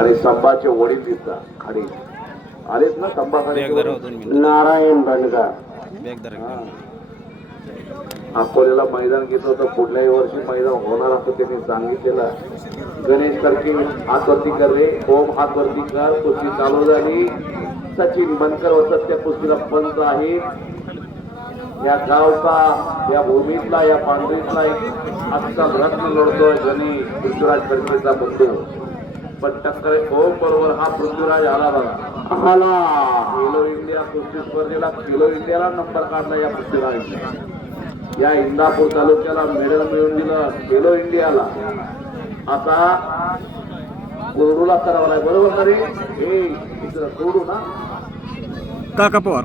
आणि संभाचे वडील दिसतात आणि आलेच ना संभा नारायण बंडगा अकोल्याला मैदान घेत होतं. पुढल्याही वर्षी मैदान होणार असं त्यांनी सांगितलेलं. गणेश करके हात वरती कर रे, ओम हात वरती कर. कुस्ती चालू झाली. सचिन बनकर होतात त्या कुस्तीला पंच आहे. या गावचा, या भूमीतला, या पांढरीतला एक अस्सल रत्न लढतोय गणेश पृथ्वीराज करकेचा बंधू. पण टक्कर ओम बरोबर हा पृथ्वीराज आला बघा. आला खेलो इंडिया कुस्ती स्पर्धेला खेलो इंडियाला नंबर काढला या पृथ्वीराज. या इंदापूर तालुक्याला मेडल मिळवून दिलं खेलो इंडियाला. आता कोरडूला सराव आहे बरोबर ना रे. हे कोरडू ना काका पवार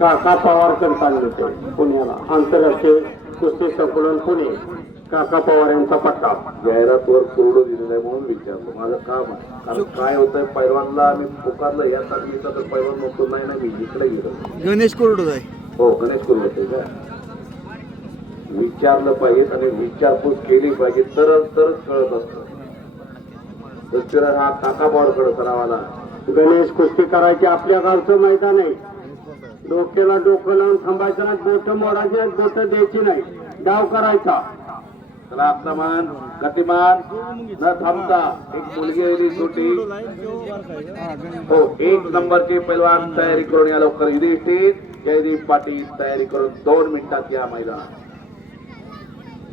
काका पवारकर चालले ते पुण्याला. आंतरराष्ट्रीय कुस्ती संकुलन पुणे. काका पवार यांचा पट्टा. जाहिरातवर कोरडू दिलेलं आहे म्हणून विचारलं. माझं काम आहे. कारण काय होतंय पैलवानला मी पुकारलं या तालमीचा तर पैलवान नव्हतो. नाही ना मी इकडे गेलो. गणेश कोरडू आहे. हो गणेश कोरडू होते का. विचारलं पाहिजे आणि विचारपूस केली पाहिजे तरच कळत असतं. हा काका पवारकडे सरावाला. गणेश कुस्ती करायची आपल्या गावचं मैदान आहे. डोक्याला डोकं लावून थांबायचं नाही. बोट मोडायची, बोट द्यायची नाही. डाव करायचा. त्याला आक्रमण गतिमान न थांबता एक मुलगी आली छोटी. हो एक नंबरची पैलवान तयारी करून या लवकर. युधिष्ठिर जयदीप पाटील तयारी करून 2 मिनिटात या मैदानात.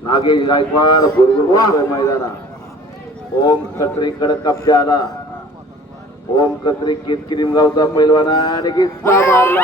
नागेश गायकवाड भुरभुर मैदानात. ओम कचरीकडे कब्जा आला. ओम कचरी केतकी निमगावचा पैलवान आणि किस्सा मारला.